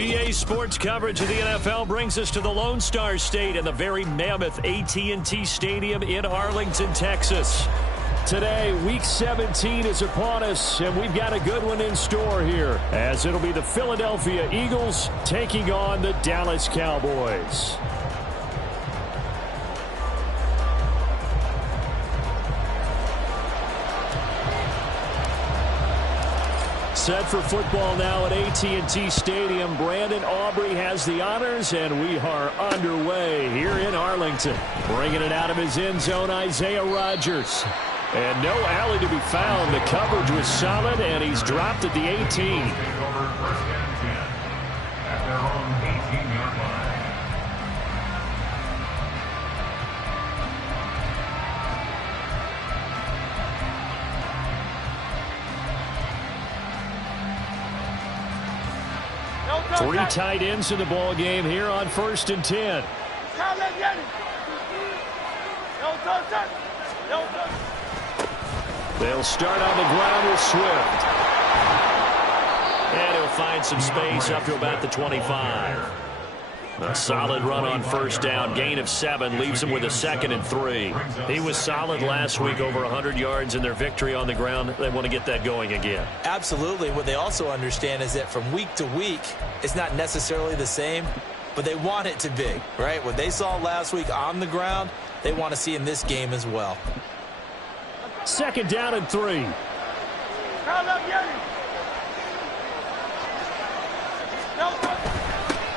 EA Sports coverage of the NFL brings us to the Lone Star State and the very mammoth AT&T Stadium in Arlington, Texas. Today, Week 17 is upon us, and we've got a good one in store here, as it'll be the Philadelphia Eagles taking on the Dallas Cowboys. Set for football now at AT&T Stadium. Brandon Aubrey has the honors, and we are underway here in Arlington. Bringing it out of his end zone, Isaiah Rodgers. And no alley to be found. The coverage was solid, and he's dropped at the 18. Three tight ends in the ball game here on 1st and 10. They'll start on the ground with Swift. And he'll find some space up to about the 25. A solid run on 1st down. Gain of 7 leaves him with a 2nd and 3. He was solid last week, over 100 yards in their victory on the ground. They want to get that going again. Absolutely. What they also understand is that from week to week, it's not necessarily the same, but they want it to be, right? What they saw last week on the ground, they want to see in this game as well. 2nd down and 3.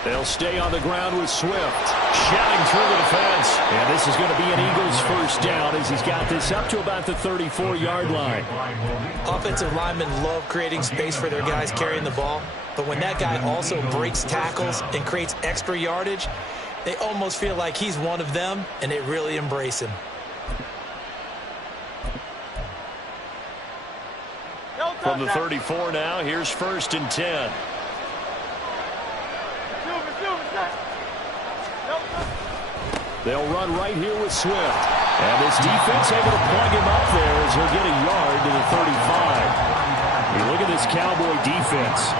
They'll stay on the ground with Swift. Shouting through the defense. And this is going to be an Eagles 1st down as he's got this up to about the 34-yard line. Offensive linemen love creating space for their guys carrying the ball. But when that guy also breaks tackles and creates extra yardage, they almost feel like he's one of them, and they really embrace him. From the 34 now, here's 1st and 10. They'll run right here with Swift. And this defense able to plug him up there as he'll get a yard to the 35. You look at this Cowboy defense.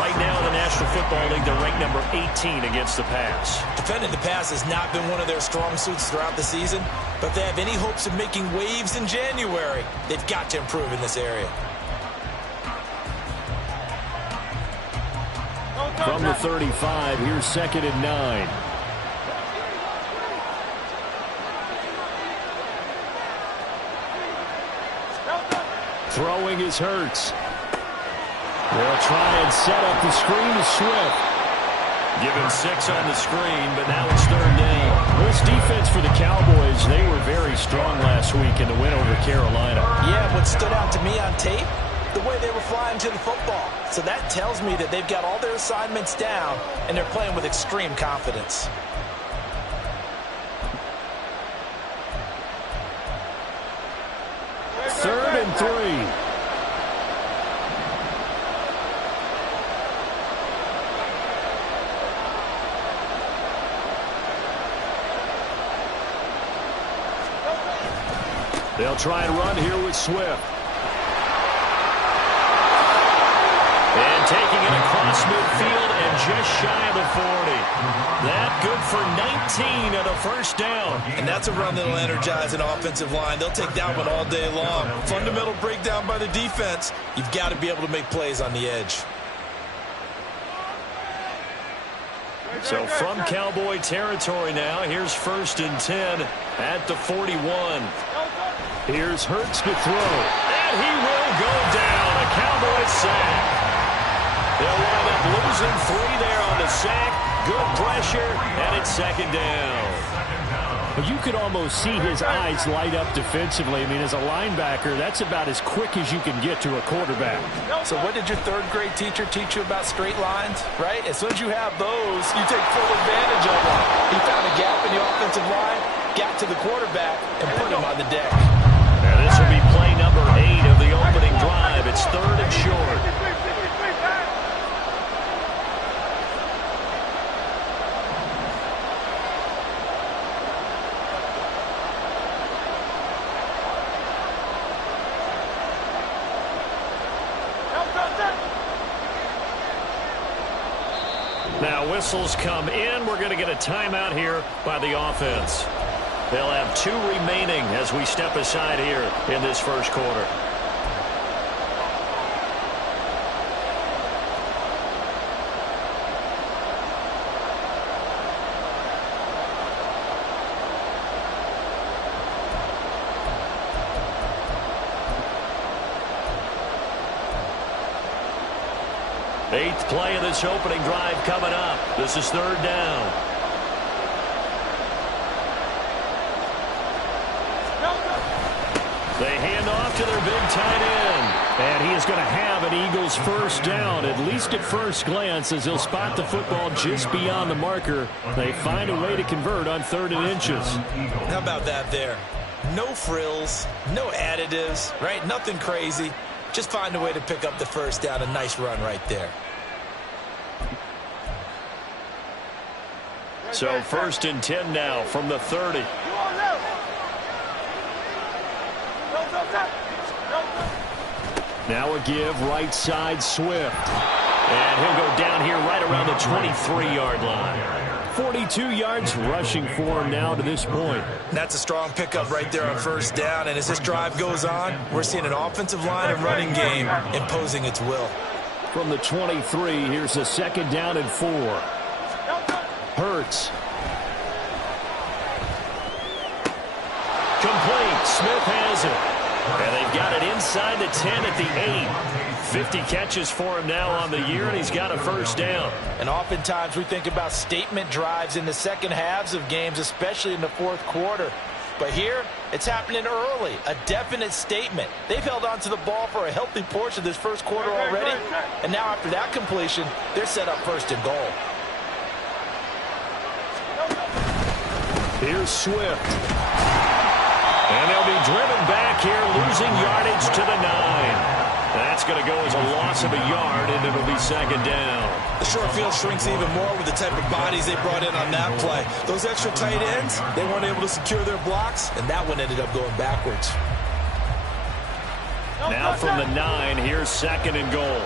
Right now in the National Football League, they're ranked number 18 against the pass. Defending the pass has not been one of their strong suits throughout the season. But if they have any hopes of making waves in January, they've got to improve in this area. From the 35, here's 2nd and 9. Throwing is Hurts. They'll try and set up the screen to Swift. Given 6 on the screen, but now it's 3rd down. This defense for the Cowboys, they were very strong last week in the win over Carolina. Yeah, what stood out to me on tape, the way they were flying to the football. So that tells me that they've got all their assignments down, and they're playing with extreme confidence. Third and 3. They'll try and run here with Swift. And taking it across midfield and just shy of the 40. That good for 19 at a 1st down. And that's a run that'll energize an offensive line. They'll take that one all day long. Fundamental breakdown by the defense. You've got to be able to make plays on the edge. So from Cowboy territory now, here's 1st and 10 at the 41. Here's Hurts to throw. And he will go down. A Cowboy sack. They'll wind up losing 3 there on the sack. Good pressure, and it's 2nd down. But you could almost see his eyes light up defensively. I mean, as a linebacker, that's about as quick as you can get to a quarterback. So what did your 3rd grade teacher teach you about straight lines, right? As soon as you have those, you take full advantage of them. He found a gap in the offensive line, got to the quarterback, and put him on the deck. And this will be play number 8 of the opening drive. It's 3rd and short. Now whistles come in. We're going to get a timeout here by the offense. They'll have 2 remaining as we step aside here in this first quarter. Eighth play of this opening drive coming up. This is 3rd down. They hand off to their big tight end. And he is going to have an Eagles first down, at least at first glance, as he'll spot the football just beyond the marker. They find a way to convert on 3rd and inches. How about that there? No frills, no additives, right? Nothing crazy. Just find a way to pick up the first down. A nice run right there. So 1st and 10 now from the 30. Now a give right side Swift. And he'll go down here right around the 23-yard line. 42 yards rushing for him now to this point. That's a strong pickup right there on 1st down. And as this drive goes on, we're seeing an offensive line and running game imposing its will. From the 23, here's a 2nd down and 4. Hurts. Complete. Smith has it. And they've got it inside the 10 at the 8. 50 catches for him now on the year, and he's got a first down. And oftentimes we think about statement drives in the second halves of games, especially in the 4th quarter. But here, it's happening early, a definite statement. They've held on to the ball for a healthy portion of this first quarter already, and now after that completion, they're set up 1st and goal. Here's Swift. And they'll be driven back here, losing yardage to the 9. That's going to go as a loss of a yard, and it'll be 2nd down. The short field shrinks even more with the type of bodies they brought in on that play. Those extra tight ends, they weren't able to secure their blocks, and that one ended up going backwards. Now from the 9, here's 2nd and goal.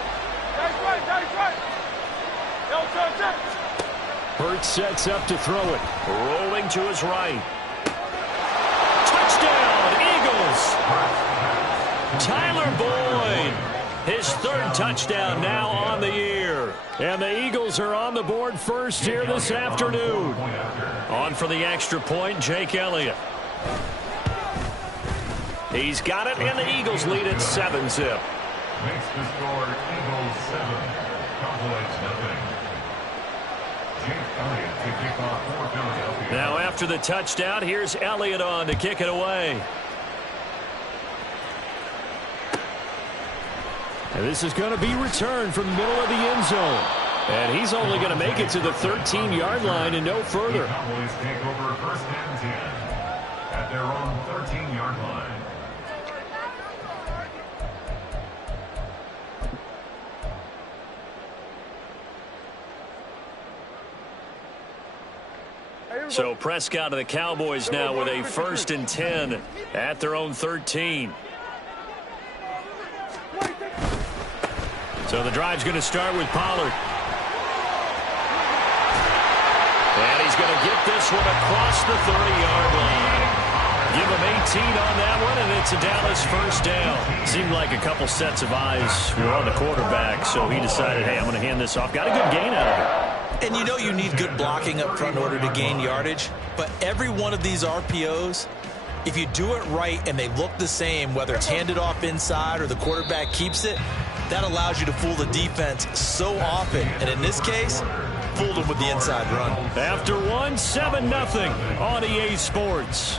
Hurts sets up to throw it. Rolling to his right. Touchdown, Eagles! Tyler Boyd, his 3rd touchdown now on the year. And the Eagles are on the board first here this afternoon. On for the extra point, Jake Elliott. He's got it, and the Eagles lead at 7-zip. Makes the score Eagles 7, Cowboys nothing. Jake Elliott to kick off for Philadelphia. Now after the touchdown, here's Elliott on to kick it away. And this is going to be returned from the middle of the end zone. And he's only going to make it to the 13-yard line and no further. The Cowboys take over 1st and 10 at their own 13-yard line. So Prescott of the Cowboys now with a 1st and 10 at their own 13. So the drive's going to start with Pollard. And he's going to get this one across the 30-yard line. Give him 18 on that one, and it's a Dallas first down. Seemed like a couple sets of eyes were on the quarterback, so he decided, hey, I'm going to hand this off. Got a good gain out of it. And you know you need good blocking up front in order to gain yardage, but every one of these RPOs, if you do it right and they look the same, whether it's handed off inside or the quarterback keeps it, that allows you to fool the defense so often. And in this case, fooled them with the inside run. After one, 7-0 on EA Sports.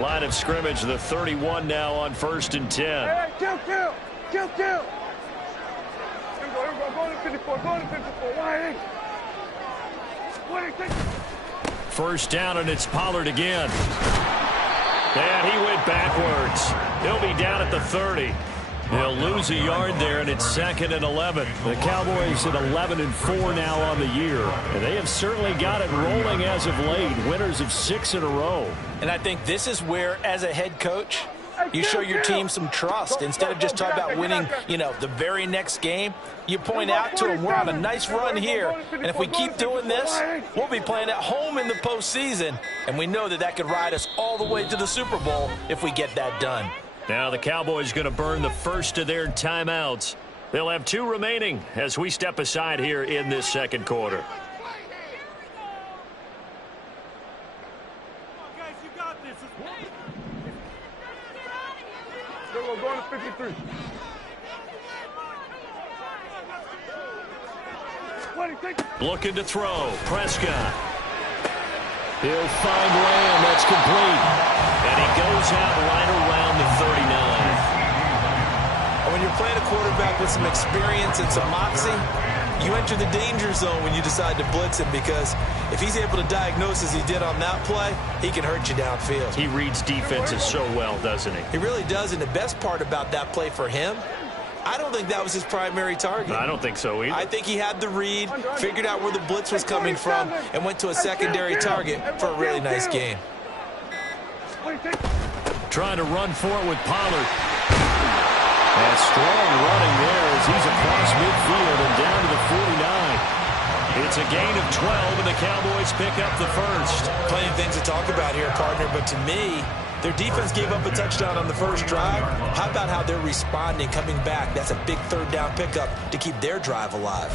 Line of scrimmage, the 31 now on 1st and 10. Hey, kill. Go to 54, First down, and it's Pollard again. And he went backwards. He'll be down at the 30. They'll lose a yard there, and it's 2nd and 11. The Cowboys at 11-4 now on the year. And they have certainly got it rolling as of late. Winners of 6 in a row. And I think this is where, as a head coach, you show your team some trust. Instead of just talking about winning, the very next game, you point out to them, we're on a nice run here, and if we keep doing this, we'll be playing at home in the postseason, and we know that could ride us all the way to the Super Bowl if we get that done. Now the Cowboys going to burn the first of their timeouts. They'll have 2 remaining as we step aside here in this second quarter. Going to 53. Looking to throw. Prescott. He'll find Lamb. That's complete. And he goes out right around the 39. And when you're playing a quarterback with some experience and some moxie, you enter the danger zone when you decide to blitz him, because if he's able to diagnose as he did on that play, he can hurt you downfield. He reads defenses so well, doesn't he? He really does, and the best part about that play for him, I don't think that was his primary target. I don't think so either. I think he had the read, figured out where the blitz was coming from, and went to a secondary target for a really nice gain. Trying to run for it with Pollard. And strong running there as he's across midfield and down to the 49. It's a gain of 12, and the Cowboys pick up the first. Plenty of things to talk about here, partner, but to me, their defense gave up a touchdown on the first drive. How about how they're responding, coming back? That's a big third down pickup to keep their drive alive.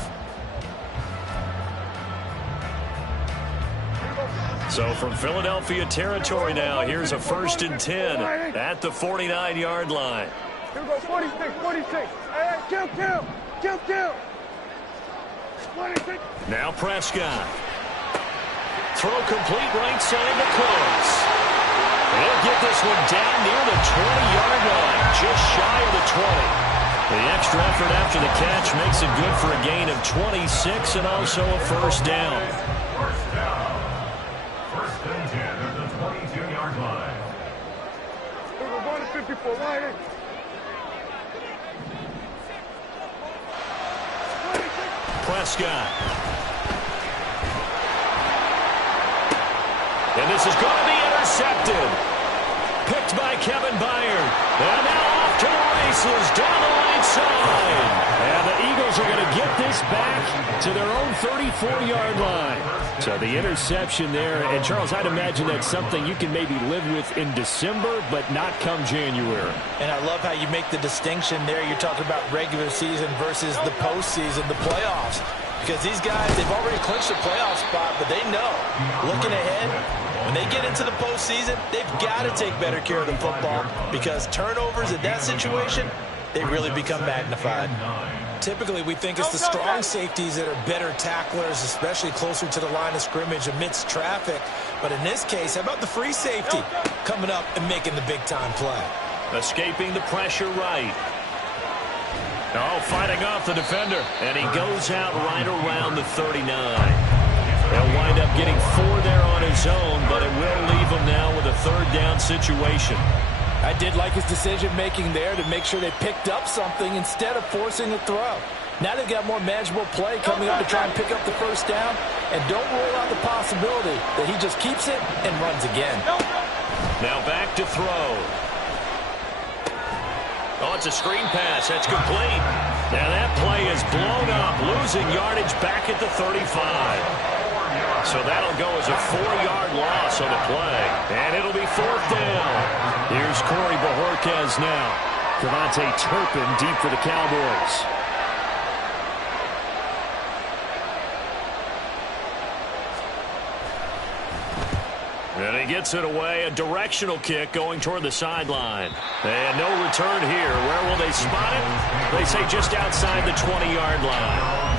So from Philadelphia territory now, here's a 1st and 10 at the 49-yard line. Here we go, 46, 46. Hey, kill. 46. Now Prescott. Throw complete right side to Cooks. He'll get this one down near the 20-yard line, just shy of the 20. The extra effort after the catch makes it good for a gain of 26 and also a first down. First down. 1st and 10 at the 22-yard line. Here we go, going to 54. Right. Prescott. And this is going to be intercepted. Picked by Kevin Byard. And now off to the races down the right side. And the Eagles are going to get this back to their own 34-yard line. So the interception there. And, Charles, I'd imagine that's something you can maybe live with in December, but not come January. And I love how you make the distinction there. You're talking about regular season versus the postseason, the playoffs. Because these guys, they've already clinched a playoff spot, but they know, looking ahead, when they get into the postseason, they've got to take better care of the football, because turnovers in that situation, they really become magnified. Typically, we think it's the strong safeties that are better tacklers, especially closer to the line of scrimmage amidst traffic. But in this case, how about the free safety coming up and making the big-time play? Escaping the pressure right. Oh, fighting off the defender. And he goes out right around the 39. They'll wind up getting 4 there on his own, but it will leave him now with a 3rd down situation. I did like his decision-making there to make sure they picked up something instead of forcing a throw. Now they've got more manageable play coming up to try and pick up the first down, and don't rule out the possibility that he just keeps it and runs again. Now back to throw. Oh, it's a screen pass. That's complete. Now that play is blown up, losing yardage back at the 35. So that'll go as a 4-yard loss on the play. And it'll be 4th down. Here's Corey Bojorquez now. Devontae Turpin deep for the Cowboys. And he gets it away. A directional kick going toward the sideline. And no return here. Where will they spot it? They say just outside the 20-yard line.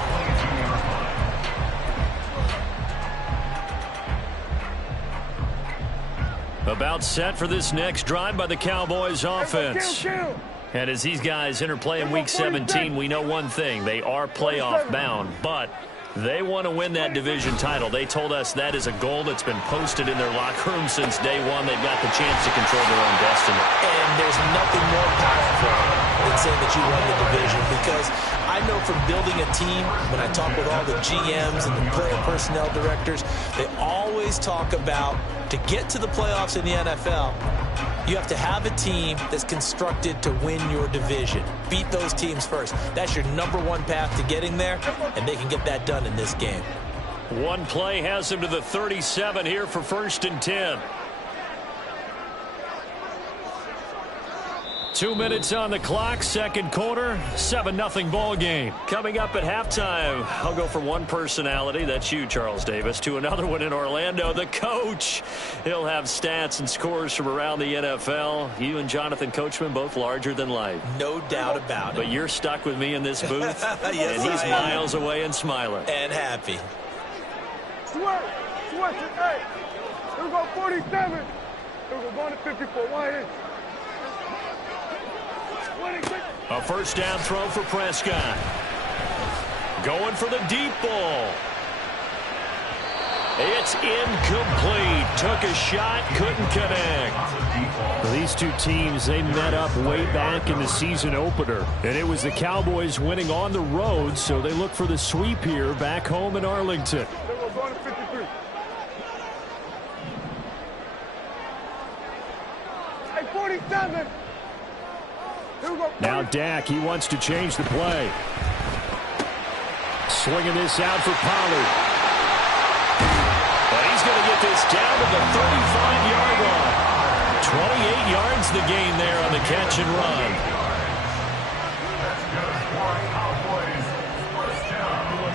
About set for this next drive by the Cowboys offense. And as these guys interplay in Week 17, we know one thing. They are playoff bound, but they want to win that division title. They told us that is a goal that's been posted in their locker room since day one. They've got the chance to control their own destiny. And there's nothing more powerful than saying that you won the division, because I know from building a team, when I talk with all the GMs and the player personnel directors, they always talk about, to get to the playoffs in the NFL, you have to have a team that's constructed to win your division. Beat those teams first. That's your #1 path to getting there, and they can get that done in this game. One play has him to the 37 here for 1st and 10. 2 minutes on the clock, second quarter, 7-0 ball game. Coming up at halftime, I'll go from one personality, that's you, Charles Davis, to another one in Orlando, the coach. He'll have stats and scores from around the NFL. You and Jonathan Coachman, both larger than life. No doubt about it. But you're stuck with me in this booth, yes, and he's miles away and smiling. And happy. Switch, hey. Here we go, 47. Here we go, going to 54. Wide in. A first down throw for Prescott. Going for the deep ball. It's incomplete. Took a shot, couldn't connect. Well, these two teams, they met up way back in the season opener. And it was the Cowboys winning on the road, so they look for the sweep here back home in Arlington. We're going to 53. Hey, 47. Now Dak, he wants to change the play. Swinging this out for Pollard. But he's going to get this down to the 35-yard line. 28 yards the gain there on the catch and run. That's good for Cowboys. First down.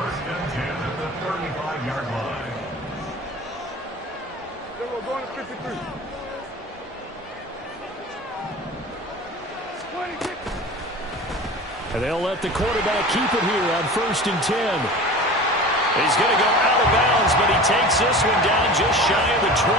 1st and 10 at the 35-yard line. Then we're going to 53. And they'll let the quarterback keep it here on 1st and 10. He's going to go out of bounds, but he takes this one down just shy of the 20.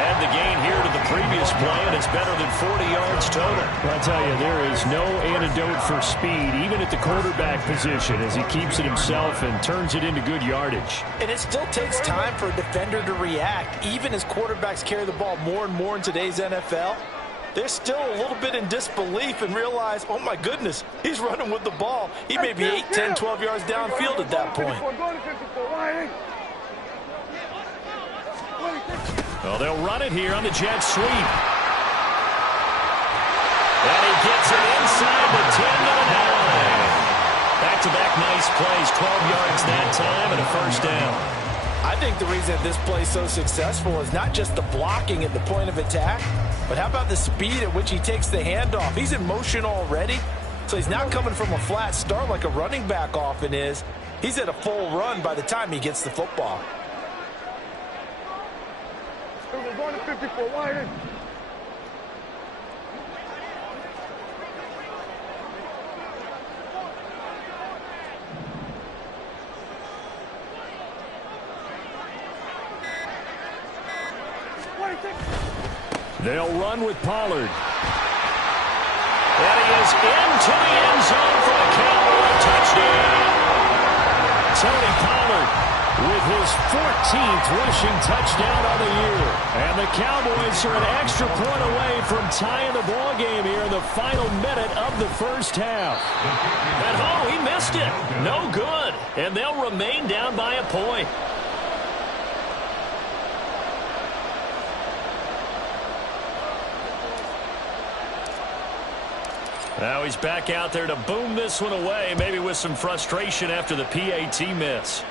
And the gain here to the previous play, and it's better than 40 yards total. I'll tell you, there is no antidote for speed, even at the quarterback position, as he keeps it himself and turns it into good yardage. And it still takes time for a defender to react. Even as quarterbacks carry the ball more and more in today's NFL, they're still a little bit in disbelief and realize, oh my goodness, he's running with the ball. He may be 8, 10, 12 yards downfield at that point. Well, they'll run it here on the jet sweep. And he gets it inside the 10 to the 9. Back-to-back nice plays, 12 yards that time and a first down. I think the reason that this play is so successful is not just the blocking at the point of attack, but how about the speed at which he takes the handoff? He's in motion already, so he's not coming from a flat start like a running back often is. He's at a full run by the time he gets the football. We're going to 54. Wide in. They'll run with Pollard. And he is into the end zone for a Cowboy touchdown. Tony Pollard with his 14th rushing touchdown of the year. And the Cowboys are an extra point away from tying the ball game here in the final minute of the first half. And oh, he missed it. No good. And they'll remain down by a point. Now he's back out there to boom this one away, maybe with some frustration after the PAT miss.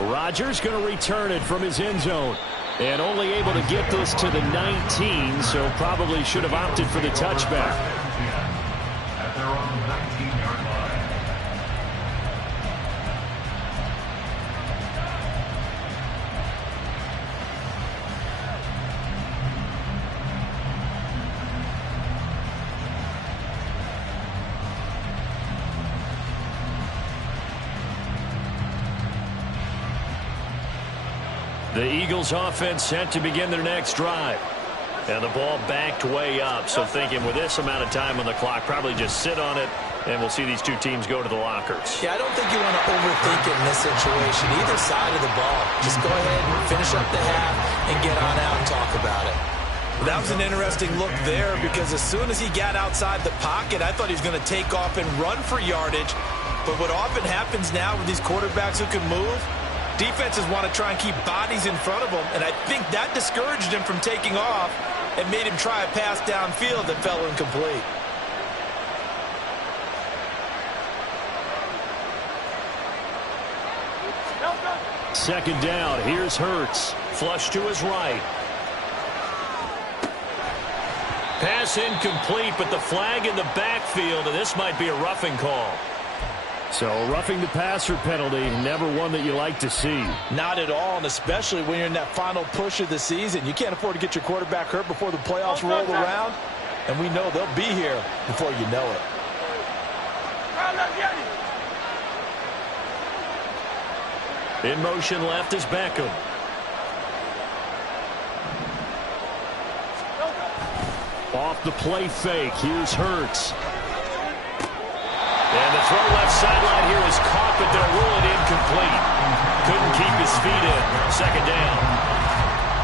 Rodgers going to return it from his end zone. And only able to get this to the 19, so probably should have opted for the touchback. At their own 19-yard line. The Eagles offense set to begin their next drive. And the ball backed way up. So thinking with this amount of time on the clock, probably just sit on it, and we'll see these two teams go to the lockers. Yeah, I don't think you want to overthink it in this situation. Either side of the ball. Just go ahead and finish up the half and get on out and talk about it. That was an interesting look there because as soon as he got outside the pocket, I thought he was going to take off and run for yardage. But what often happens now with these quarterbacks who can move, defenses want to try and keep bodies in front of them, and I think that discouraged him from taking off and made him try a pass downfield that fell incomplete. Second down, here's Hurts. Flush to his right. Pass incomplete, but the flag in the backfield, and this might be a roughing call. So roughing the passer penalty, never one that you like to see. Not at all, and especially when you're in that final push of the season. You can't afford to get your quarterback hurt before the playoffs roll around, and we know they'll be here before you know it. In motion left is Beckham. Off the play fake, here's Hurts. And the throw left sideline here is caught, but they'll rule it incomplete. Couldn't keep his feet in. Second down.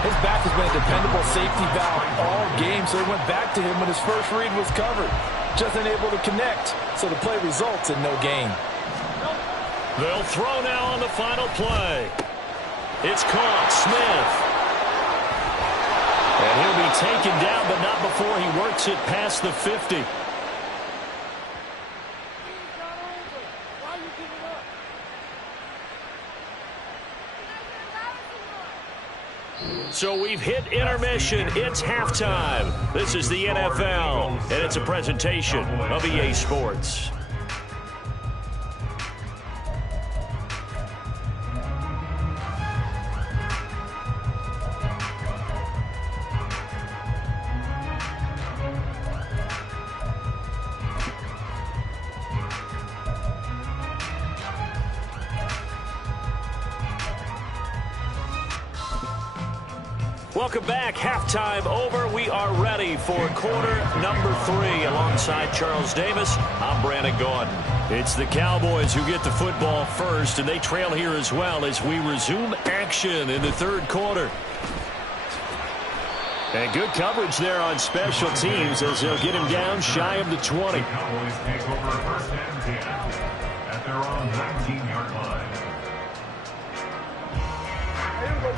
His back has been a dependable safety valve all game, so he went back to him when his first read was covered. Just unable to connect, so the play results in no gain. They'll throw now on the final play. It's caught. Smith. And he'll be taken down, but not before he works it past the 50. So we've hit intermission. It's halftime. This is the NFL, and it's a presentation of EA Sports. Welcome back. Halftime over. We are ready for quarter number 3. Alongside Charles Davis, I'm Brandon Gordon. It's the Cowboys who get the football first, and they trail here as well as we resume action in the third quarter. And good coverage there on special teams as they'll get him down shy of the 20. The Cowboys take over first and 10 at their own 19-yard line.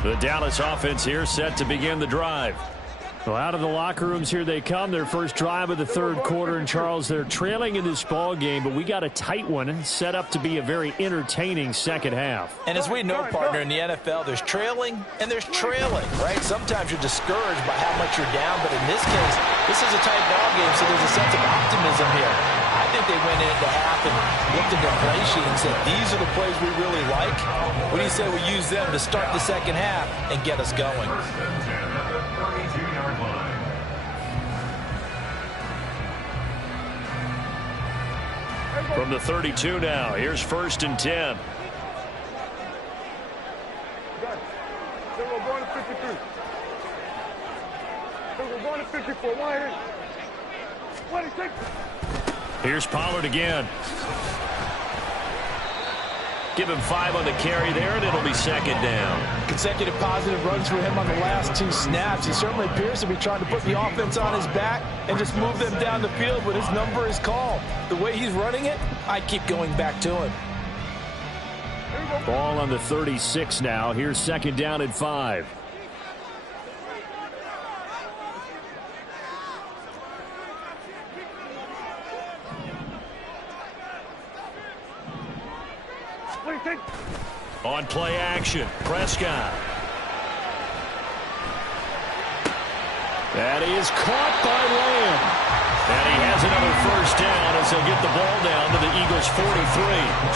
The Dallas offense here set to begin the drive. Well, out of the locker rooms here they come. Their first drive of the third quarter. And, Charles, they're trailing in this ball game, but we got a tight one set up to be a very entertaining second half. And as we know, partner, in the NFL, there's trailing and there's trailing, right? Sometimes you're discouraged by how much you're down, but in this case, this is a tight ball game, so there's a sense of optimism here. I think they went into half and looked at their play sheet and said, these are the plays we really like. What do you say we use them to start the second half and get us going? From the 32 now, here's first and 10. We're going to 53. We're going to 54. One here. Here's Pollard again. Give him 5 on the carry there, and it'll be second down. Consecutive positive runs for him on the last 2 snaps. He certainly appears to be trying to put the offense on his back and just move them down the field, but his number is called. The way he's running it, I keep going back to him. Ball on the 36 now. Here's second down at 5. On play action, Prescott. That is caught by Lamb. And he has another first down as he'll get the ball down to the Eagles' 43.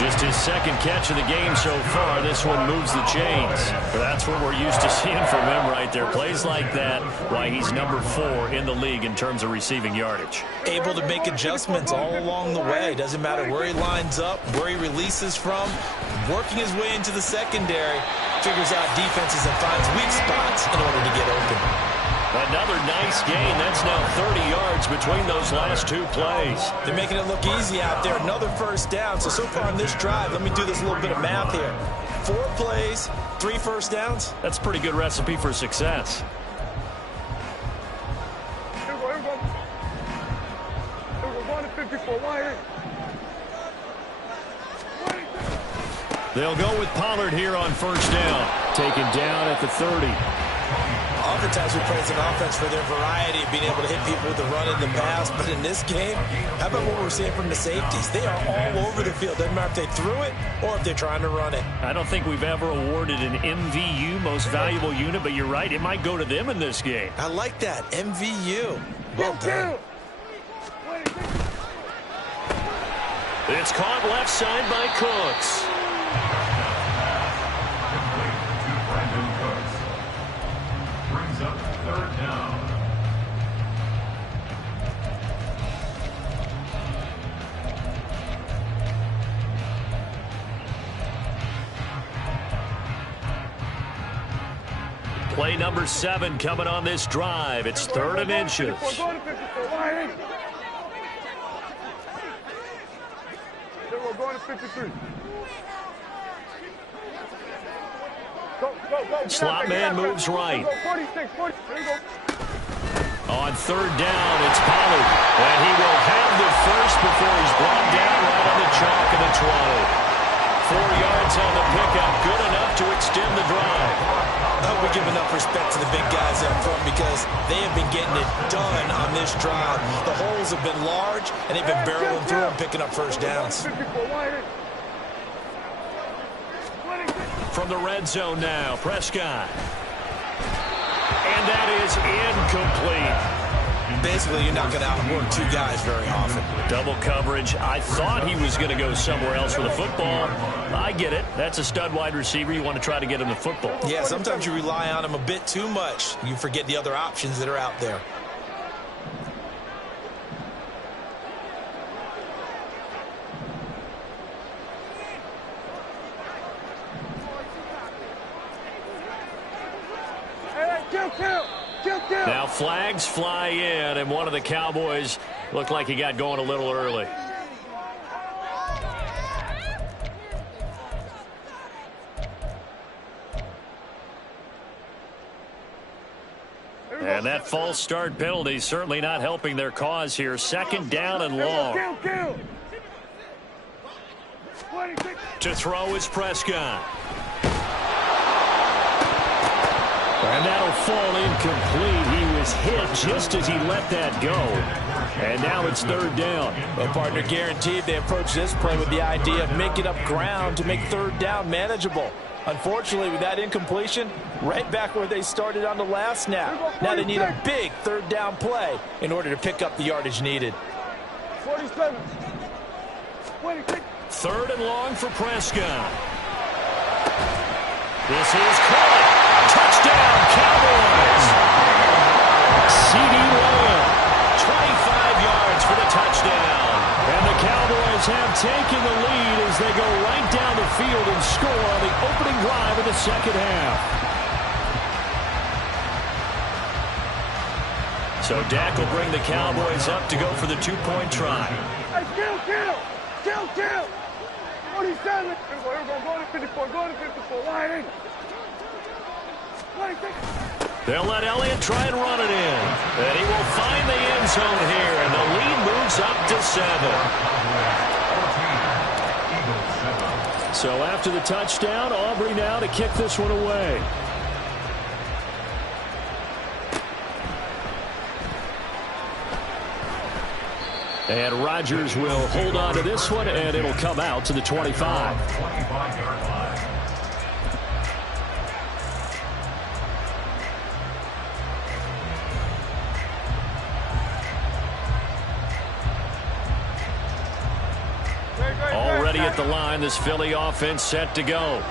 Just his second catch of the game so far. This one moves the chains. That's what we're used to seeing from him right there. Plays like that, why he's number 4 in the league in terms of receiving yardage. Able to make adjustments all along the way. Doesn't matter where he lines up, where he releases from. Working his way into the secondary. Figures out defenses and finds weak spots in order to get open. Another nice gain. That's now 30 yards between those last 2 plays. They're making it look easy out there. Another first down. So far in this drive, let me do this little bit of math here. 4 plays, 3 first downs. That's a pretty good recipe for success. Here we go. Going to 54. Wide. They'll go with Pollard here on first down. Taken down at the 30. Oftentimes we praise an offense for their variety of being able to hit people with the run and the pass, but in this game, how about what we're seeing from the safeties? They are all over the field. Doesn't matter if they threw it or if they're trying to run it. I don't think we've ever awarded an MVU, most valuable unit, but you're right, it might go to them in this game. I like that, MVU. Well done. It's caught left side by Cooks. Brings up third down. Play number 7 coming on this drive. It's 3rd and inches. We're going to 53. Slot man moves right. 46, 40. On 3rd down, it's Pollard. And he will have the first before he's brought down right on the chalk of the 20. 4 yards on the pickup, good enough to extend the drive. I hope we give enough respect to the big guys up front because they have been getting it done on this drive. The holes have been large, and they've been barreling through and picking up first downs. From the red zone now, Prescott. And that is incomplete. Basically, you're not going to outwork 2 guys very often. Double coverage. I thought he was going to go somewhere else for the football. I get it. That's a stud wide receiver. You want to try to get him the football. Yeah, sometimes you rely on him a bit too much. You forget the other options that are out there. Now flags fly in, and one of the Cowboys looked like he got going a little early. And that false start penalty certainly not helping their cause here. 2nd down and long. To throw is Prescott. And that'll fall incomplete. He was hit just as he let that go. And now it's 3rd down. Well, partner, guaranteed they approach this play with the idea of making up ground to make 3rd down manageable. Unfortunately, with that incompletion, right back where they started on the last snap. Now they need a big 3rd down play in order to pick up the yardage needed. 47. 3rd and long for Prescott. This is caught. Touchdown, Cowboys. CeeDee Lamb, 25 yards for the touchdown. And the Cowboys have taken the lead as they go right down the field and score on the opening drive of the 2nd half. So Dak will bring the Cowboys up to go for the 2-point try. Hey, kill. 47. Here we go. Go to 54. Go to 54. Wide in. They'll let Elliott try and run it in. And he will find the end zone here, and the lead moves up to 7. So after the touchdown, Aubrey now to kick this one away. And Rodgers will hold on to this one, and it'll come out to the 25. Already at the line, this Philly offense set to go.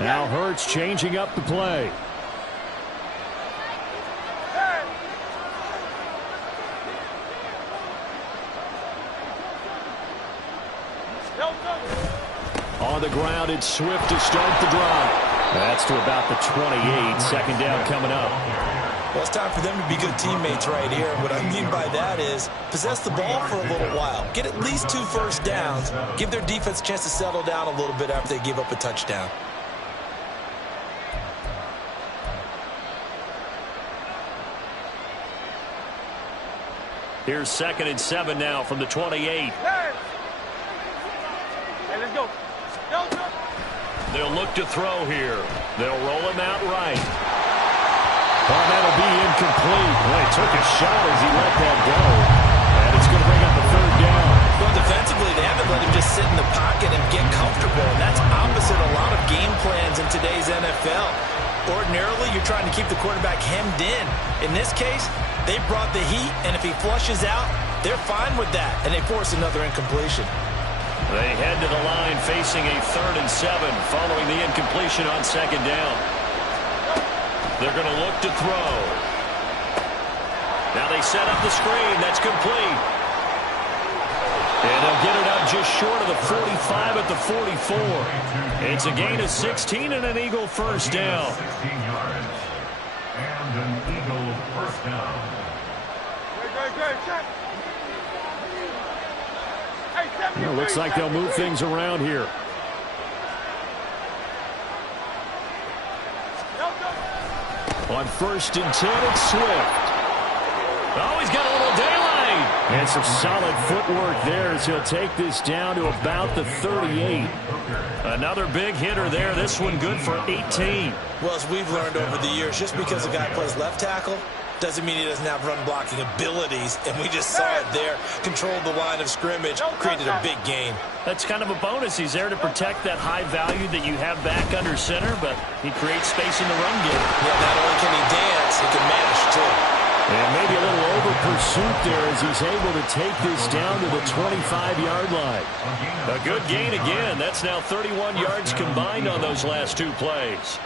Now Hurts changing up the play. On the ground, it's Swift to start the drive. That's to about the 28. 2nd down coming up. Well, it's time for them to be good teammates right here. What I mean by that is possess the ball for a little while. Get at least 2 first downs. Give their defense a chance to settle down a little bit after they give up a touchdown. Here's 2nd and 7 now from the 28. Hey, let's go. They'll look to throw here. They'll roll him out right. Oh, that'll be incomplete. Well, he took a shot as he let that go. And it's going to bring up the 3rd down. Well, defensively, they haven't let him just sit in the pocket and get comfortable. And that's opposite a lot of game plans in today's NFL. Ordinarily, you're trying to keep the quarterback hemmed in. In this case, they brought the heat, and if he flushes out, they're fine with that, and they force another incompletion. They head to the line facing a 3rd and 7 following the incompletion on 2nd down. They're going to look to throw. Now they set up the screen. That's complete. And they'll get it up just short of the 45 at the 44. It's a gain of 16 and an Eagle first down. 16 yards. And an Eagle first down. Well, looks like they'll move things around here. On 1st and 10, it's Swift. Oh, he's got a little daylight. And some solid footwork there as he'll take this down to about the 38. Another big hitter there. This one good for 18. Well, as we've learned over the years, just because a guy plays left tackle doesn't mean he doesn't have run-blocking abilities, and we just saw it there. Controlled the line of scrimmage, created a big gain. That's kind of a bonus. He's there to protect that high value that you have back under center, but he creates space in the run game. Yeah, not only can he dance, he can manage, too. And maybe a little over-pursuit there as he's able to take this down to the 25-yard line. A good gain again. That's now 31 yards combined on those last 2 plays.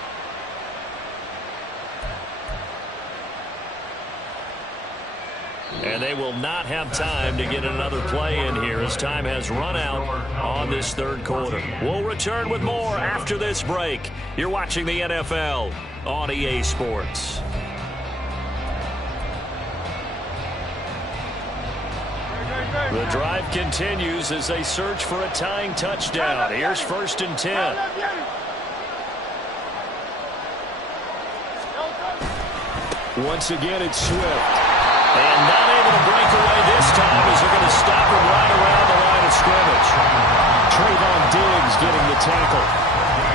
And they will not have time to get another play in here as time has run out on this 3rd quarter. We'll return with more after this break. You're watching the NFL on EA Sports. The drive continues as they search for a tying touchdown. Here's 1st and 10. Once again, it's Swift. And not able to break away this time as they're going to stop him right around the line of scrimmage. Trayvon Diggs getting the tackle.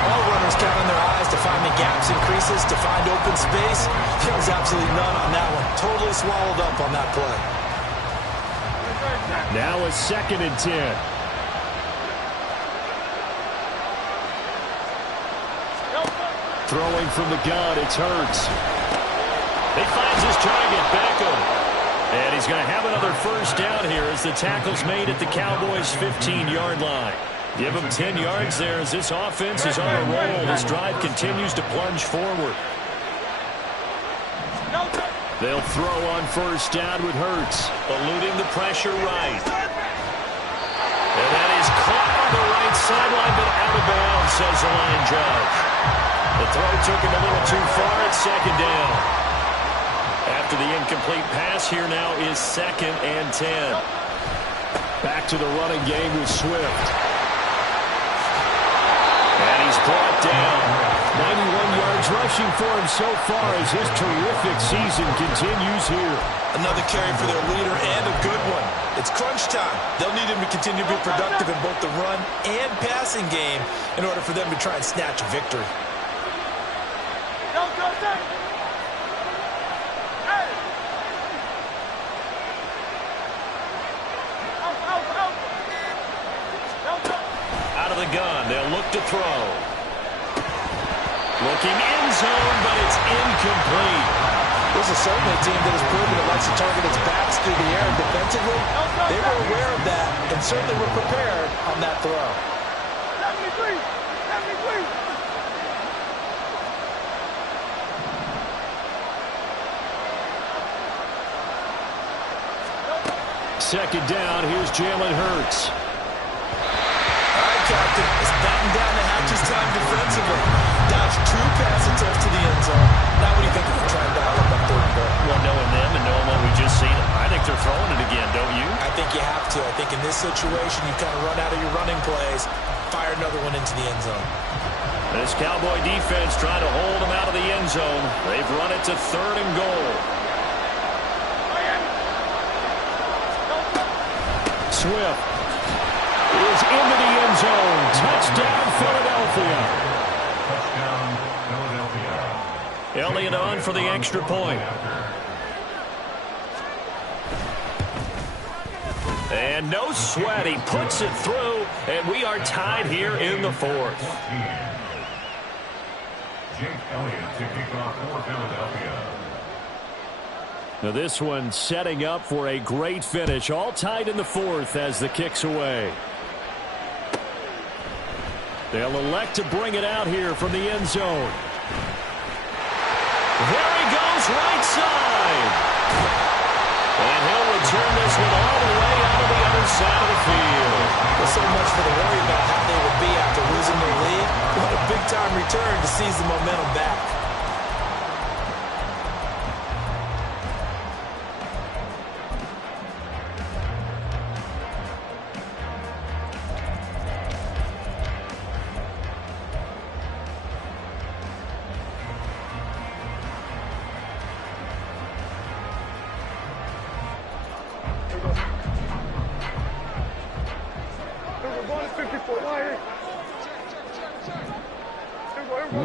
All runners count on their eyes to find the gaps and creases, to find open space. There was absolutely none on that one. Totally swallowed up on that play. Now a 2nd and 10. Throwing from the gun, it's Hurts. He finds his target, Beckham. And he's going to have another first down here as the tackle's made at the Cowboys' 15-yard line. Give him 10 yards there as this offense is on a roll. This drive continues to plunge forward. They'll throw on 1st down with Hurts. Eluding the pressure right. And that is caught on the right sideline, but out of bounds, says the line judge. The throw took him a little too far at 2nd down. After the incomplete pass, here now is 2nd and 10. Back to the running game with Swift. And he's brought down. 91 yards rushing for him so far as his terrific season continues here. Another carry for their leader and a good one. It's crunch time. They'll need him to continue to be productive in both the run and passing game in order for them to try and snatch a victory. Out of the gun, they'll look to throw. Looking end zone, but it's incomplete. This is certainly a team that has proven it likes to target its backs through the air. Defensively, they were aware of that and certainly were prepared on that throw. 73! 73! 2nd down, here's Jalen Hurts. Captain is batting down the hatches time defensively. Dodged 2 pass attempts to the end zone. Now what do you think if we try and dial up on 3rd and goal? Well, knowing them and knowing what we just seen, I think they're throwing it again, don't you? I think you have to. I think in this situation, you kind of run out of your running plays, fire another one into the end zone. This Cowboy defense trying to hold them out of the end zone. They've run it to 3rd and goal. Swift is into the end zone. Touchdown, Philadelphia. Touchdown, Philadelphia. Elliott on for the extra point. And no sweat. He puts it through, and we are tied here in the fourth. Jake Elliott to kick off for Philadelphia. Now this one setting up for a great finish. All tied in the fourth as the kick's away. They'll elect to bring it out here from the end zone. There he goes, right side. And he'll return this one all the way out of the other side of the field. Well, so much for the worry about how they would be after losing their lead. What a big-time return to seize the momentum back.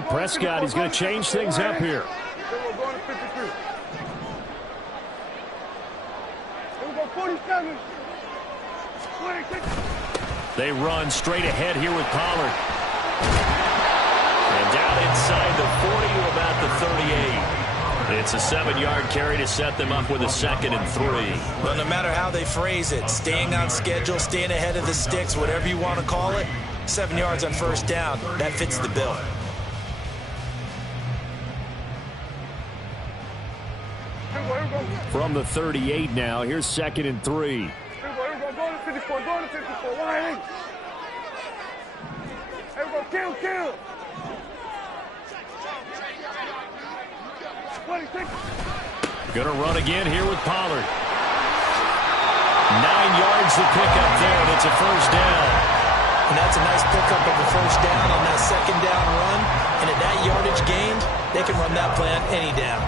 Prescott, he's going to change things up here. They run straight ahead here with Pollard. And down inside the 40 to about the 38. It's a 7-yard carry to set them up with a 2nd and 3. Well, no matter how they phrase it, staying on schedule, staying ahead of the sticks, whatever you want to call it, 7 yards on first down, that fits the bill. From the 38 now, here's 2nd and 3. Gonna run again here with Pollard. 9 yards to pick up there, and it's a first down. And that's a nice pickup of a first down on that 2nd down run. And at that yardage gained, they can run that play on any down.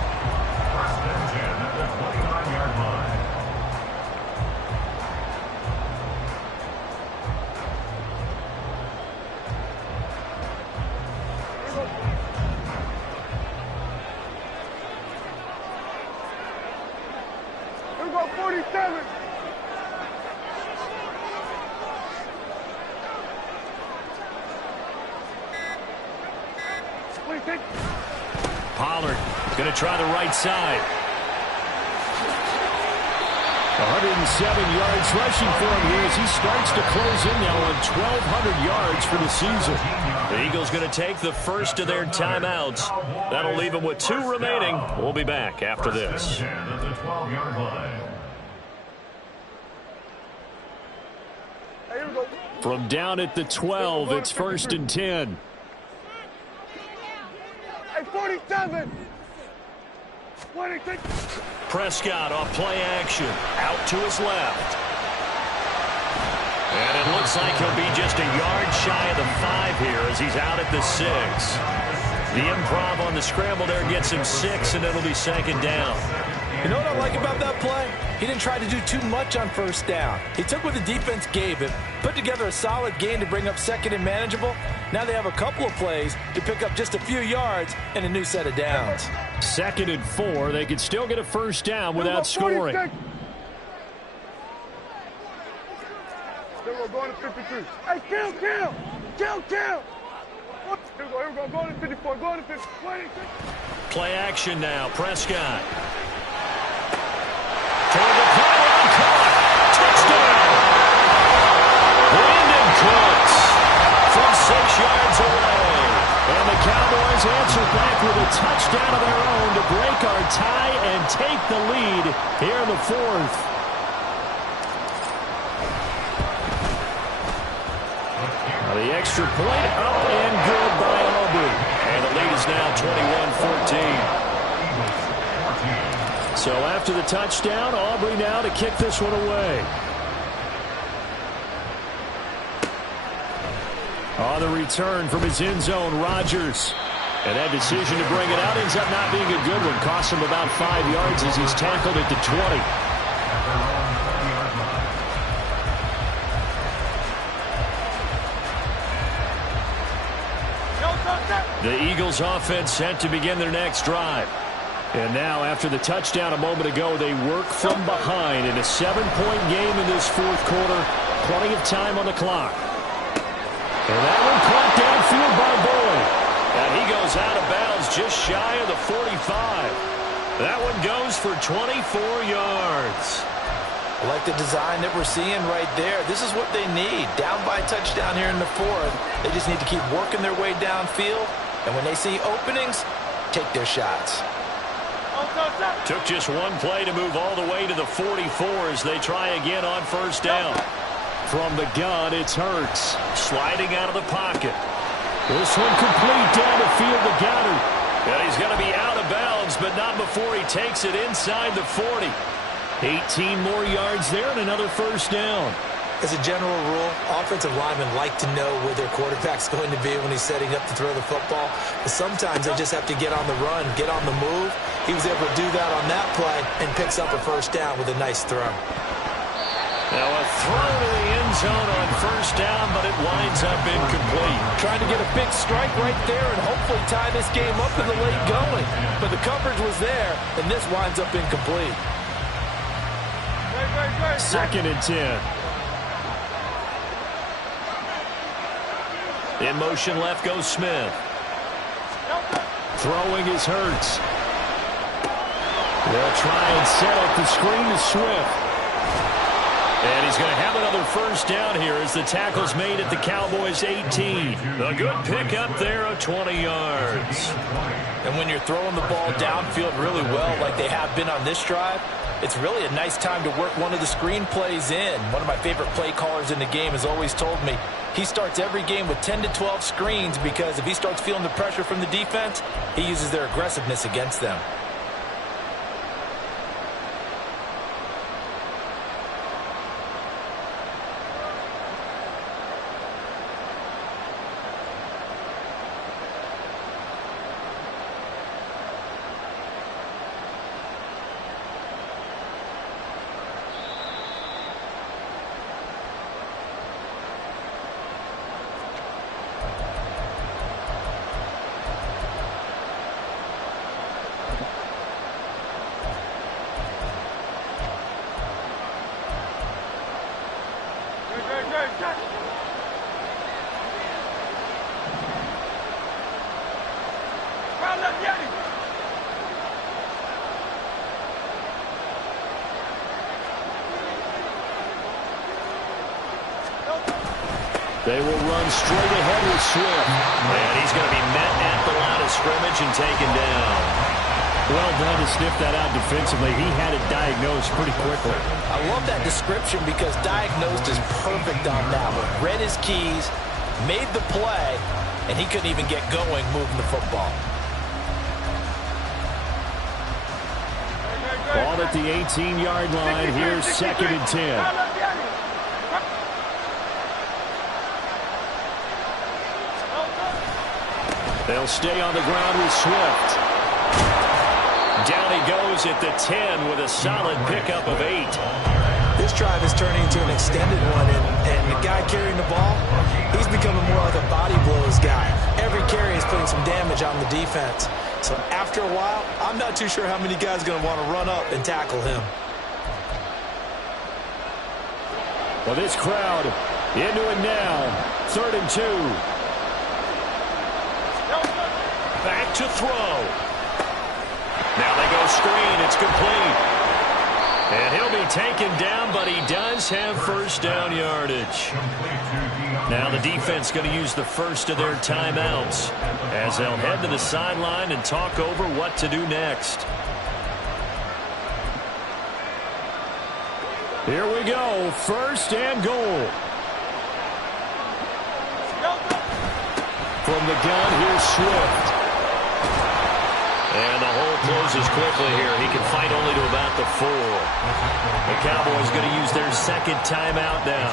Pollard going to try the right side. 107 yards rushing for him here as he starts to close in now on 1,200 yards for the season. The Eagles going to take the first of their timeouts. That'll leave them with 2 remaining. We'll be back after this. From down at the 12, it's 1st and 10. 47. 26. Prescott off play action. Out to his left. And it looks like he'll be just a yard shy of the 5 here as he's out at the 6. The improv on the scramble there gets him 6, and it'll be 2nd down. You know what I like about that play? He didn't try to do too much on first down. He took what the defense gave him, put together a solid gain to bring up 2nd and manageable. Now they have a couple of plays to pick up just a few yards and a new set of downs. 2nd and 4. They could still get a first down without scoring. Here we go, going to 53. Hey, kill! Here we go, going to 54, going to 50. Play action now, Prescott. Toward the pylon, caught. Touchdown! Brandon Cooks from 6 yards away. And the Cowboys answer back with a touchdown of their own to break our tie and take the lead here in the 4th. The extra point up and good by Aubrey. And the lead is now 21-14. So after the touchdown, Aubrey now to kick this one away. On the return from his end zone, Rodgers. And that decision to bring it out ends up not being a good one. Cost him about 5 yards as he's tackled at the 20. The Eagles offense set to begin their next drive. And now, after the touchdown a moment ago, they work from behind in a 7-point game in this fourth quarter. Plenty of time on the clock. And that one caught downfield by Boyd. And he goes out of bounds just shy of the 45. That one goes for 24 yards. I like the design that we're seeing right there. This is what they need. Down by a touchdown here in the fourth. They just need to keep working their way downfield. And when they see openings, take their shots. Took just one play to move all the way to the 44 as they try again on first down. From the gun, it's Hurts. Sliding out of the pocket. This one complete down the field to Goddard. And he's going to be out of bounds, but not before he takes it inside the 40. 18 more yards there and another first down. As a general rule, offensive linemen like to know where their quarterback's going to be when he's setting up to throw the football. But sometimes they just have to get on the run, get on the move. He was able to do that on that play and picks up a first down with a nice throw. Now a throw to the end zone on first down, but it winds up incomplete. Trying to get a big strike right there and hopefully tie this game up in the late going. But the coverage was there, and this winds up incomplete. 2nd and 10. In motion left goes Smith. Throwing is Hurts. They'll try and set up the screen to Swift. And he's going to have another first down here as the tackle's made at the Cowboys' 18. A good pickup there of 20 yards. And when you're throwing the ball downfield really well like they have been on this drive, it's really a nice time to work one of the screen plays in. One of my favorite play callers in the game has always told me he starts every game with 10 to 12 screens because if he starts feeling the pressure from the defense, he uses their aggressiveness against them. They will run straight ahead with Swift. And he's going to be met at the line of scrimmage and taken down. Well done to sniff that out defensively. He had it diagnosed pretty quickly. I love that description because diagnosed is perfect on that one. Read his keys, made the play, and he couldn't even get going moving the football. Ball at the 18-yard line. Here's 2nd and 10. They'll stay on the ground with Swift. Down he goes at the 10 with a solid pickup of 8. This drive is turning into an extended one, and the guy carrying the ball, he's becoming more like a body blows guy. Every carry is putting some damage on the defense. So after a while, I'm not too sure how many guys are going to want to run up and tackle him. Well, this crowd into it now. 3rd and 2. Back to throw. Now they go screen. It's complete. And he'll be taken down, but he does have first down yardage. Now the defense going to use the first of their timeouts as they'll head to the sideline and talk over what to do next. Here we go. 1st and goal. From the gun, here's Swift. And the hole closes quickly here. He can fight only to about the 4. The Cowboys going to use their 2nd timeout now.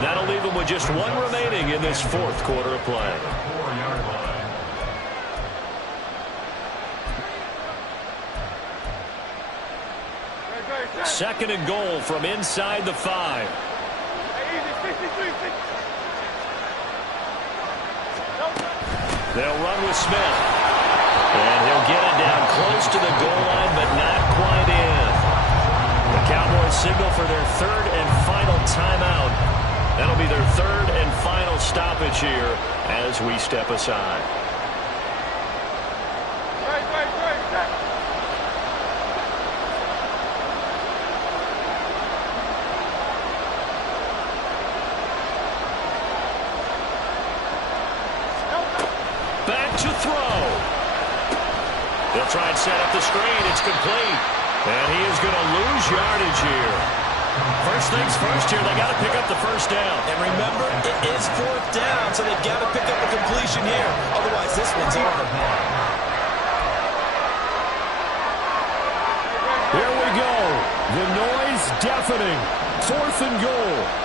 That'll leave them with just 1 remaining in this 4th quarter of play. 2nd and goal from inside the 5. They'll run with Smith. And he'll get it down close to the goal line, but not quite in. The Cowboys signal for their third and final timeout. That'll be their third and final stoppage here as we step aside. Back to throw. They'll try and set up the screen. It's complete. And he is going to lose yardage here. First things first here, they got to pick up the first down. And remember, it is fourth down, so they've got to pick up a completion here. Otherwise, this one's over. Here we go. The noise deafening. 4th and goal.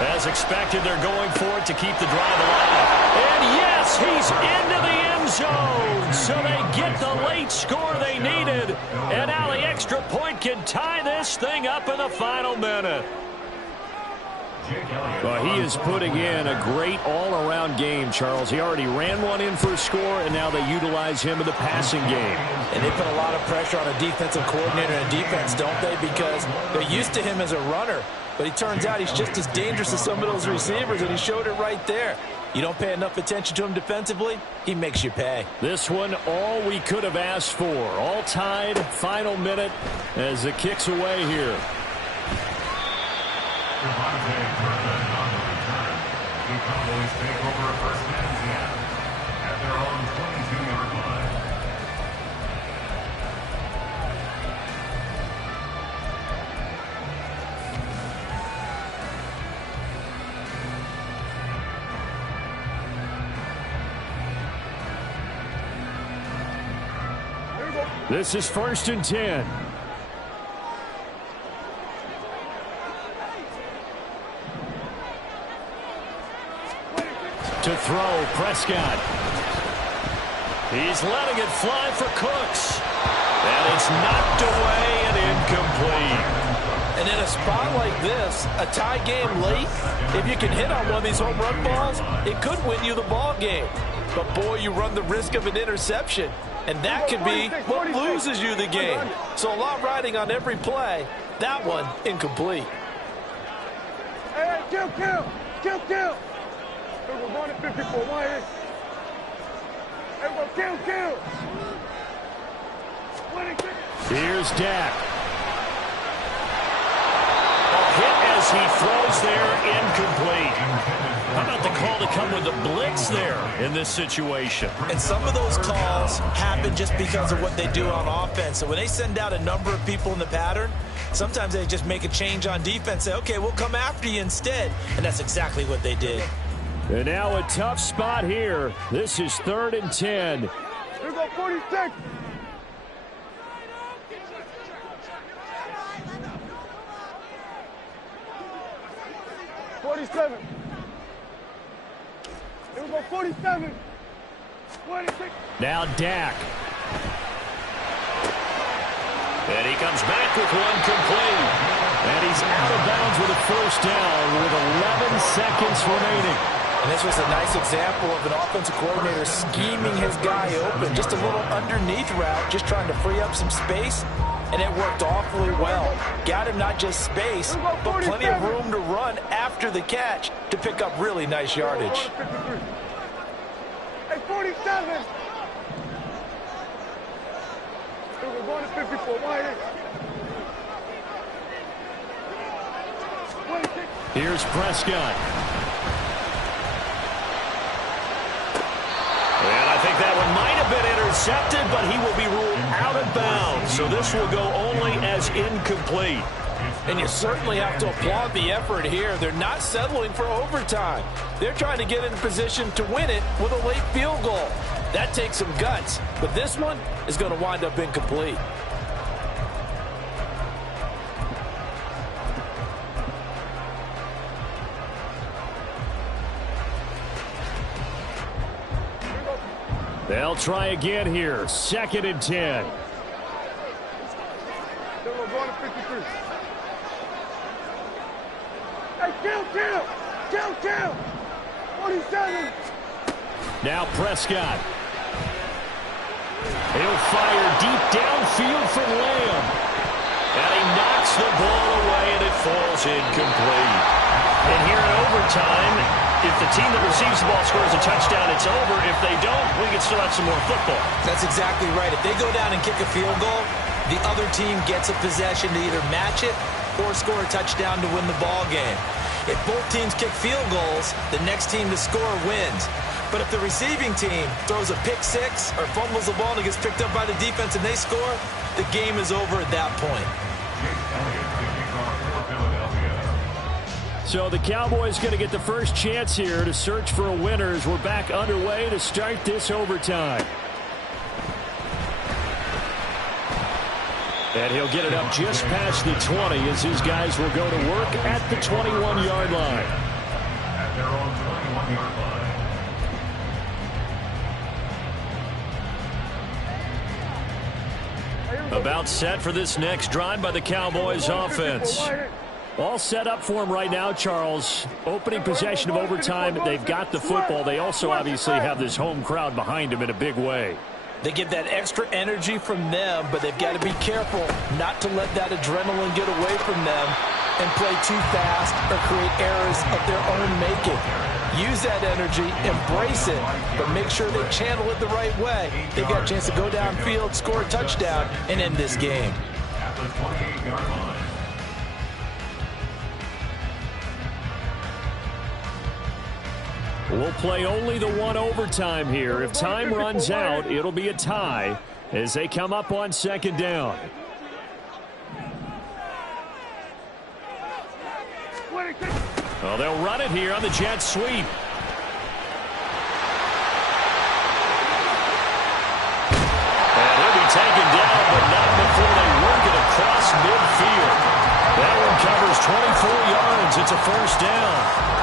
As expected, they're going for it to keep the drive alive. And yes, he's into the end zone. So they get the late score they needed. And now the extra point can tie this thing up in the final minute. Well, he is putting in a great all-around game, Charles. He already ran one in for a score, and now they utilize him in the passing game. And they put a lot of pressure on a defensive coordinator and defense, don't they? Because they're used to him as a runner. But it turns out he's just as dangerous as some of those receivers, and he showed it right there. You don't pay enough attention to him defensively, he makes you pay. This one, all we could have asked for. All tied, final minute as the kick's away here. Devontae Burnett on the return. The Cowboys take over a first and 10 at their own 22-yard line. This is 1st and 10. To throw, Prescott. He's letting it fly for Cooks. And it's knocked away and incomplete. And in a spot like this, a tie game late, if you can hit on one of these home run balls, it could win you the ball game. But, boy, you run the risk of an interception, and that could be what loses you the game. So a lot riding on every play. That one, incomplete. Hey, kill. We're going to 54. Why is? Hey, go kill. Here's Dak. Hit as he throws there, incomplete. How about the call to come with the blitz there in this situation? And some of those calls happen just because of what they do on offense. So when they send out a number of people in the pattern, sometimes they just make a change on defense, say, okay, we'll come after you instead. And that's exactly what they did. And now a tough spot here. This is 3rd and 10. Here go 46. Here we go 47. 26. Now Dak. And he comes back with one complete. And he's out of bounds with a first down with 11 seconds remaining. And this was a nice example of an offensive coordinator scheming his guy open. Just a little underneath route, just trying to free up some space. And it worked awfully well. Got him not just space, but plenty of room to run after the catch to pick up really nice yardage. Hey, 47. We're going to 54. Why is? Here's Prescott. And I think that one might have been intercepted, but he will be ruled out of bounds. So this will go only as incomplete. And you certainly have to applaud the effort here. They're not settling for overtime. They're trying to get in position to win it with a late field goal. That takes some guts, but this one is going to wind up incomplete. They'll try again here. 2nd and 10. Then we're going to 53. Hey, Kill. 47. Now Prescott. He'll fire deep downfield for Lamb. And he knocks the ball away, and it falls incomplete. And here in overtime, if the team that receives the ball scores a touchdown, it's over. If they don't, we can still have some more football. That's exactly right. If they go down and kick a field goal, the other team gets a possession to either match it or score a touchdown to win the ball game. If both teams kick field goals, the next team to score wins. But if the receiving team throws a pick six or fumbles the ball and it gets picked up by the defense and they score, the game is over at that point. So the Cowboys going to get the first chance here to search for a winner as we're back underway to start this overtime. And he'll get it up just past the 20 as his guys will go to work at the 21-yard line. At their own 21-yard line. About set for this next drive by the Cowboys offense. All set up for him right now, Charles. Opening possession of overtime. They've got the football. They also obviously have this home crowd behind them in a big way. They get that extra energy from them, but they've got to be careful not to let that adrenaline get away from them and play too fast or create errors of their own making. Use that energy, embrace it, but make sure they channel it the right way. They've got a chance to go downfield, score a touchdown, and end this game. At the 28-yard line. We'll play only the one overtime here. If time runs out, it'll be a tie as they come up on second down. Well, they'll run it here on the jet sweep. And he'll be taken down, but not before they work it across midfield. That one covers 24 yards. It's a first down.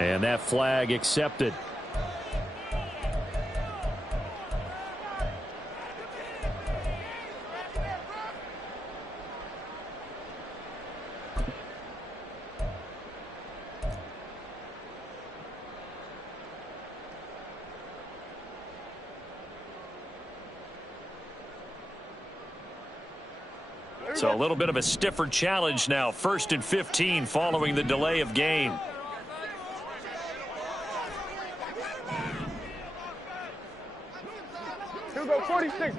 And that flag accepted. So a little bit of a stiffer challenge now. 1st and 15 following the delay of game. Here we go, 46.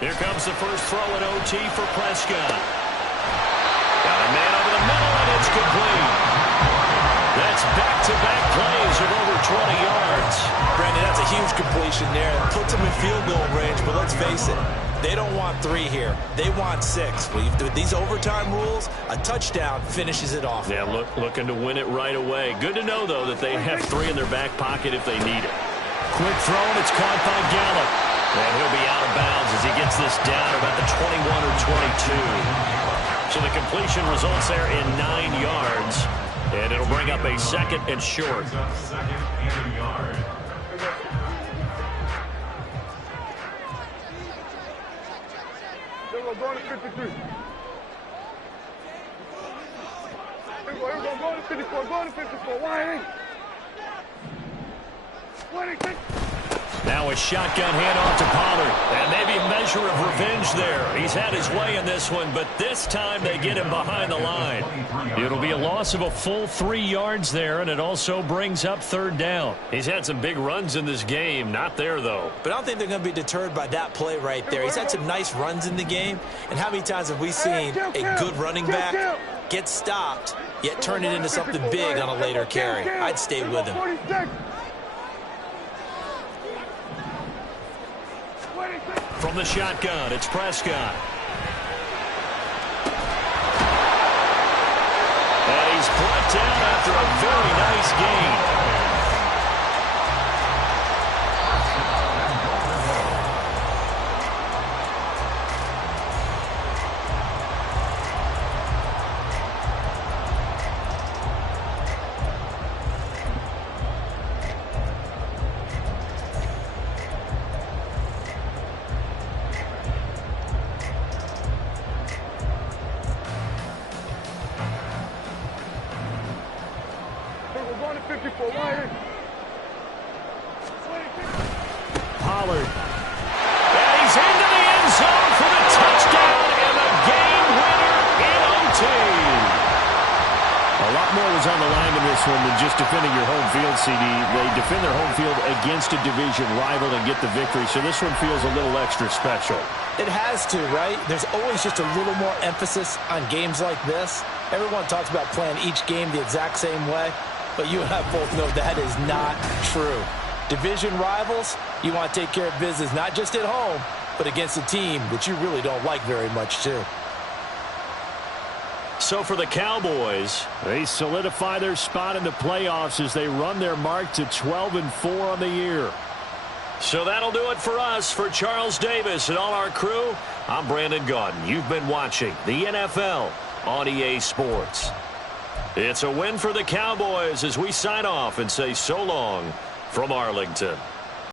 Here comes the first throw in OT for Prescott. Got a man over the middle, and it's complete. That's back-to-back plays of over 20 yards. Brandon, that's a huge completion there. Puts them in field goal range, but let's face it, they don't want 3 here. They want 6. With these overtime rules, a touchdown finishes it off. Yeah, looking to win it right away. Good to know, though, that they have 3 in their back pocket if they need it. Quick throw, and it's caught by Gallup. And he'll be out of bounds as he gets this down about the 21 or 22. So the completion results there in 9 yards. And it'll bring up a 2nd and short. Second and a yard. Here we go, going to 53. Here we go, going to 54, Why ain't? 26. Now a shotgun handoff to Pollard. And maybe a measure of revenge there. He's had his way in this one, but this time they get him behind the line. It'll be a loss of a full 3 yards there, and it also brings up 3rd down. He's had some big runs in this game. Not there, though. But I don't think they're going to be deterred by that play right there. He's had some nice runs in the game. And how many times have we seen a good running back get stopped, yet turn it into something big on a later carry? I'd stay with him. 46. From the shotgun, it's Prescott. And he's brought down after a very nice gain. goes on the line in this one than just defending your home field, CD. They defend their home field against a division rival and get the victory, so this one feels a little extra special. It has to, right? There's always just a little more emphasis on games like this. Everyone talks about playing each game the exact same way, but you and I both know that is not true. Division rivals, you want to take care of business not just at home, but against a team that you really don't like very much, too. So for the Cowboys, they solidify their spot in the playoffs as they run their mark to 12-4 on the year. So that'll do it for us. For Charles Davis and all our crew, I'm Brandon Gaudin. You've been watching the NFL on EA Sports. It's a win for the Cowboys as we sign off and say so long from Arlington.